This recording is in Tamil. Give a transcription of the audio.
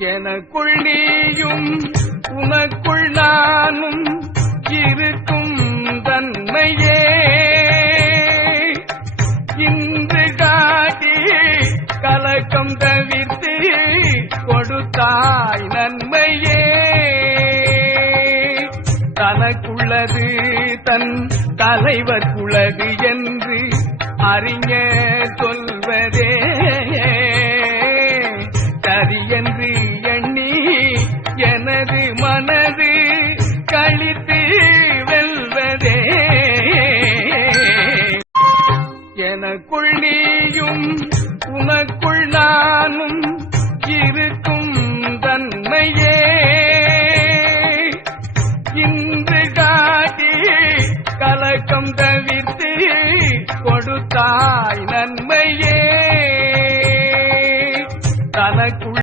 எனக்குள் நீயும் உனக்குள் நானும் இருக்கும் தன்மையே. இன்று காட்டி கலக்கம் தவித்து கொடுத்தாய் நன்மையே. தனக்குள்ளது தன் தலைவர்க்குள்ளது என்று அறிஞர் சொல்வதே. சரியன்று எனக்குள் நீயும் உனக்குள் நானும் இருக்கும் தன்மையே. இன்று காட்டி கலக்கம் தவிர்த்து கொடுத்தாய் நன்மையே. தனக்குள்